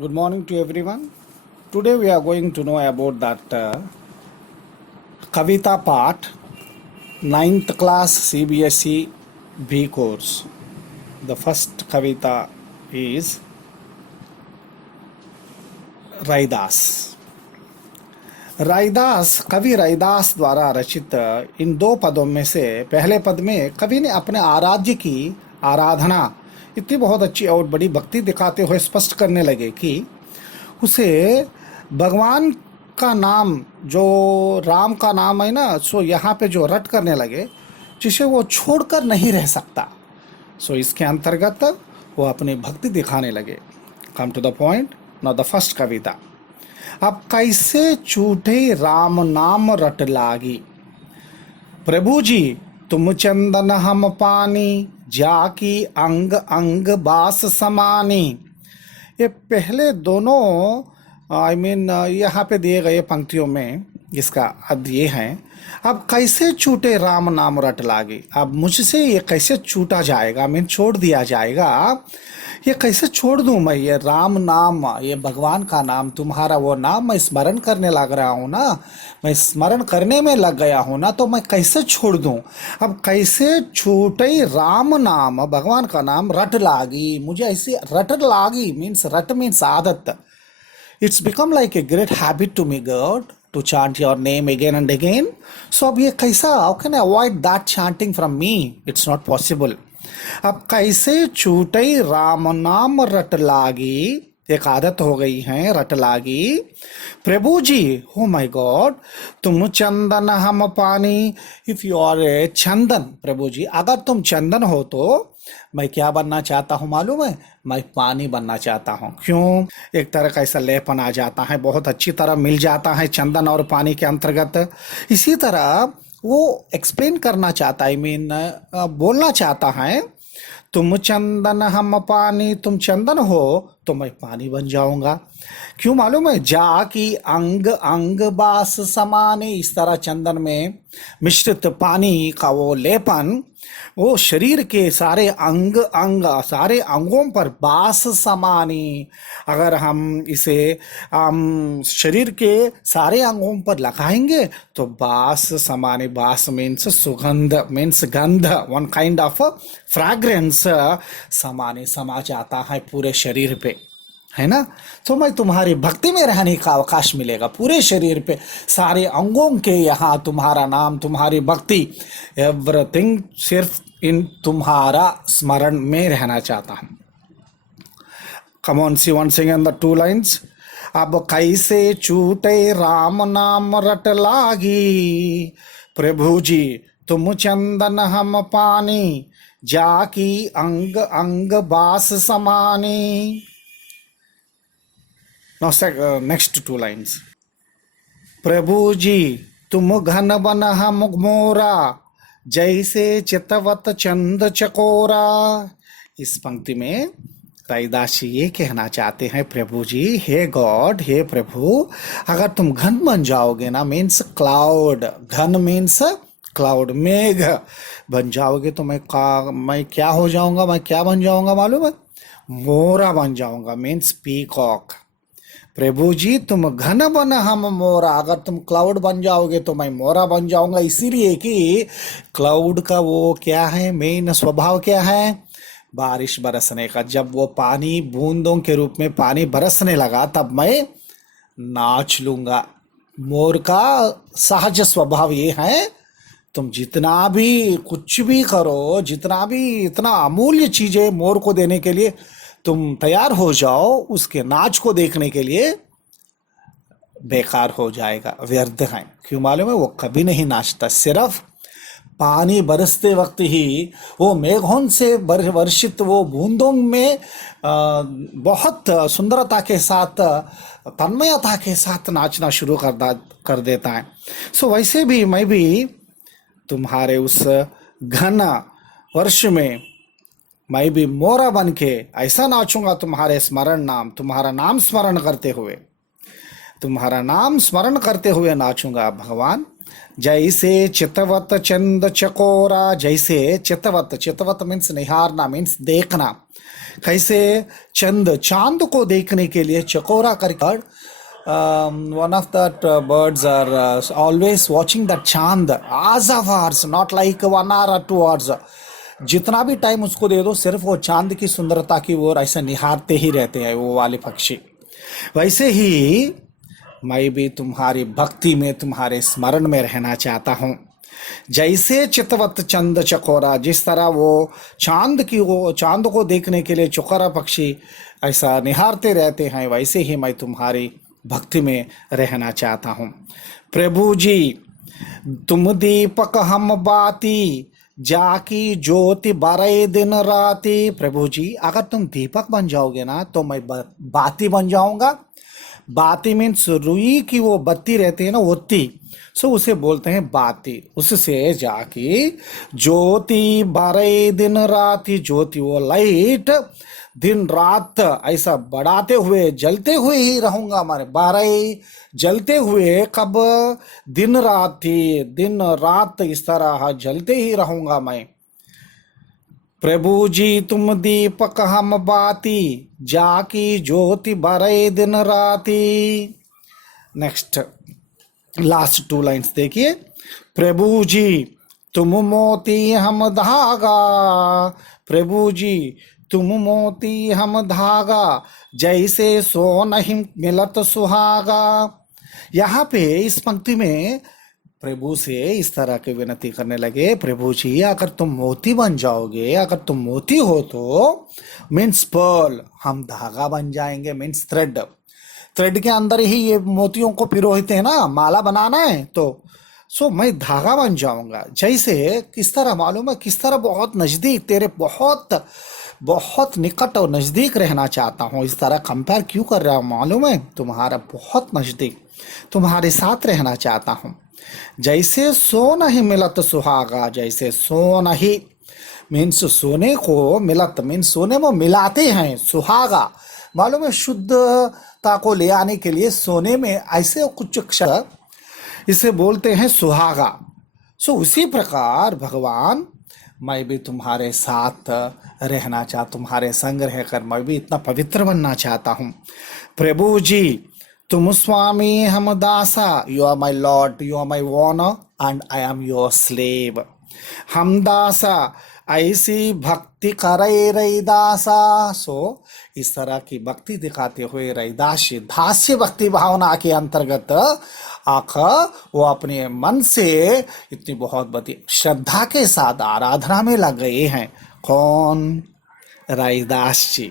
Good morning to everyone. Today we are going to know about that Kavita part, ninth class CBSE B course. The first Kavita is Raidas. Raidas कवि रैदास द्वारा रचित इन दो पदों में से पहले पद में कवि ने अपने आराध्य की आराधना इतनी बहुत अच्छी और बड़ी भक्ति दिखाते हुए स्पष्ट करने लगे कि उसे भगवान का नाम जो राम का नाम है ना, सो यहाँ पे जो रट करने लगे जिसे वो छोड़कर नहीं रह सकता। सो इसके अंतर्गत वो अपनी भक्ति दिखाने लगे। Come to the point. Now the first कविता। अब कैसे छूटे राम नाम रट लागी, प्रभु जी तुम चंदन हम पानी, जाकी अंग अंग बास समानी। ये पहले दोनों यहाँ पे दिए गए पंक्तियों में इसका अर्थ ये है, अब कैसे छूटे राम नाम रट लागी। अब मुझसे ये कैसे छूटा जाएगा, छोड़ दिया जाएगा। ये कैसे छोड़ दूं मैं ये राम नाम, ये भगवान का नाम, तुम्हारा वो नाम मैं स्मरण करने लग रहा हूँ ना, मैं स्मरण करने में लग गया हूँ ना, तो मैं कैसे छोड़ दूं। अब कैसे छूटे राम नाम, भगवान का नाम रट लागी, मुझे ऐसे रट लागी मीन्स रट मीन्स आदत। It's become like a great habit to me God to chant your name again and again. So अब ये कैसा, how can I avoid that chanting from me? It's not possible. अब कैसे छूटे राम नाम रट लागी, एक आदत हो गई है रट लागी। प्रभु जी, हो माय गॉड, तुम चंदन हम पानी। इफ यू आर ए चंदन, प्रभु जी अगर तुम चंदन हो तो मैं क्या बनना चाहता हूँ मालूम है, मैं पानी बनना चाहता हूँ। क्यों? एक तरह का ऐसा लेपन आ जाता है, बहुत अच्छी तरह मिल जाता है चंदन और पानी के अंतर्गत। इसी तरह वो एक्सप्लेन करना चाहता है, बोलना चाहता है, तुम चंदन हम पानी, तुम चंदन हो तो मैं पानी बन जाऊंगा। क्यों मालूम है? जा की अंग अंग बास समाने। इस तरह चंदन में मिश्रित पानी का वो लेपन वो शरीर के सारे अंग अंग, सारे अंगों पर बास समानी। अगर हम इसे शरीर के सारे अंगों पर लगाएंगे तो बास समाने, बास मीन्स सुगंध, मीन्स गंध, वन काइंड ऑफ फ्रैग्रेंस समाने, समा जाता है पूरे शरीर पे, है ना। तो मैं तुम्हारी भक्ति में रहने का अवकाश मिलेगा पूरे शरीर पे, सारे अंगों के यहाँ तुम्हारा नाम, तुम्हारी भक्ति, एवरीथिंग सिर्फ इन तुम्हारा स्मरण में रहना चाहता हूँ। Come on see once again the two lines. अब कैसे छूटे राम नाम रट लागी, प्रभु जी तुम चंदन हम पानी, जाकी अंग अंग बास समानी। Now, next two lines. प्रभु जी तुम घन बन हम मोरा, जैसे चितवत चंद चकोरा। इस पंक्ति में रैदास ये कहना चाहते हैं, प्रभु जी, हे गॉड, हे प्रभु, अगर तुम घन बन जाओगे ना, मीन्स क्लाउड, घन मीन्स क्लाउड, मेघ बन जाओगे तो मैं क्या हो जाऊंगा, मैं क्या बन जाऊंगा मालूम है? मोरा बन जाऊंगा, मीन्स पीकॉक। प्रभु जी तुम घन बन हम मोरा, अगर तुम क्लाउड बन जाओगे तो मैं मोरा बन जाऊंगा। इसीलिए कि क्लाउड का वो क्या है, मेन स्वभाव क्या है? बारिश बरसने का। जब वो पानी बूंदों के रूप में पानी बरसने लगा तब मैं नाच लूंगा। मोर का सहज स्वभाव ये है, तुम जितना भी कुछ भी करो, जितना भी इतना अमूल्य चीजें मोर को देने के लिए तुम तैयार हो जाओ, उसके नाच को देखने के लिए बेकार हो जाएगा, व्यर्थ है। क्यों मालूम है? वो कभी नहीं नाचता, सिर्फ पानी बरसते वक्त ही वो मेघों से वर्षित वो बूंदों में बहुत सुंदरता के साथ, तन्मयता के साथ नाचना शुरू कर देता है। सो वैसे भी मैं भी तुम्हारे उस घन वर्ष में मैं भी मोरा बन के ऐसा नाचूंगा, तुम्हारे स्मरण नाम, तुम्हारा नाम स्मरण करते हुए, तुम्हारा नाम स्मरण करते हुए नाचूंगा भगवान। जैसे चितवत चंद चकोरा, जैसे चितवत, चितवत मीन्स निहारना, मीन्स देखना, कैसे चंद, चांद को देखने के लिए चकोरा करके, one of that birds are always watching that चांद as hours, not like 1 hour or 2 hours, जितना भी टाइम उसको दे दो सिर्फ वो चांद की सुंदरता की ओर ऐसे निहारते ही रहते हैं वो वाले पक्षी। वैसे ही मैं भी तुम्हारी भक्ति में, तुम्हारे स्मरण में रहना चाहता हूँ। जैसे चितवत चंद चकोरा, जिस तरह वो चांद को देखने के लिए चकोरा पक्षी ऐसा निहारते रहते हैं, वैसे ही मैं तुम्हारी भक्ति में रहना चाहता हूँ। प्रभु जी तुम दीपक हम बाती, जाकी ज्योति बारह दिन राती। प्रभु जी अगर तुम दीपक बन जाओगे ना तो मैं बाती बन जाऊंगा। बाती मीन्स रुई की वो बत्ती रहती है ना, ओत्ती, सो उसे बोलते हैं बाती। उससे जाके ज्योति बारह दिन राती, ज्योति वो लाइट दिन रात ऐसा बढ़ाते हुए जलते हुए ही रहूंगा। हमारे 12 जलते हुए, कब? दिन रात थी, दिन रात इस तरह जलते ही रहूंगा मैं। प्रभु जी तुम दीपक हम बाती, जाकी ज्योति 12 दिन राती। नेक्स्ट लास्ट 2 लाइन्स देखिए। प्रभु जी तुम मोती हम धागा, प्रभु जी तुम मोती हम धागा, जैसे सो नहीं मिलत सुहागा। यहाँ पे इस पंक्ति में प्रभु से इस तरह की विनती करने लगे, प्रभु जी अगर तुम मोती बन जाओगे, अगर तुम मोती हो तो मीन्स पर्ल, हम धागा बन जाएंगे, मीन्स थ्रेड। थ्रेड के अंदर ही ये मोतियों को पिरोते हैं ना, माला बनाना है तो सो मैं धागा बन जाऊंगा। जैसे किस तरह मालूम है, किस तरह बहुत नजदीक, तेरे बहुत बहुत निकट और नजदीक रहना चाहता हूँ। इस तरह कंपेयर क्यों कर रहा हूँ मालूम है, तुम्हारा बहुत नजदीक, तुम्हारे साथ रहना चाहता हूँ। जैसे सो नहीं मिलत सुहागा, जैसे सो नहीं मीन्स सोने को, मिलत मीन्स सोने में मिलाते हैं, सुहागा मालूम है शुद्धता को ले आने के लिए सोने में ऐसे कुछ अक्षर इसे बोलते हैं सुहागा। सो उसी प्रकार भगवान मैं भी तुम्हारे साथ रहना चाहता, तुम्हारे संग रहकर मैं भी इतना पवित्र बनना चाहता हूँ। प्रभु जी तुम स्वामी हम दासा, you are my Lord, you are my owner and I am your slave. हम दासा ऐसी भक्ति करे रैदासा। सो इस तरह की भक्ति दिखाते हुए रैदास दास्य भक्ति भावना के अंतर्गत आकर वो अपने मन से इतनी बहुत बड़ी श्रद्धा के साथ आराधना में लग गए हैं। कौन? रैदास जी।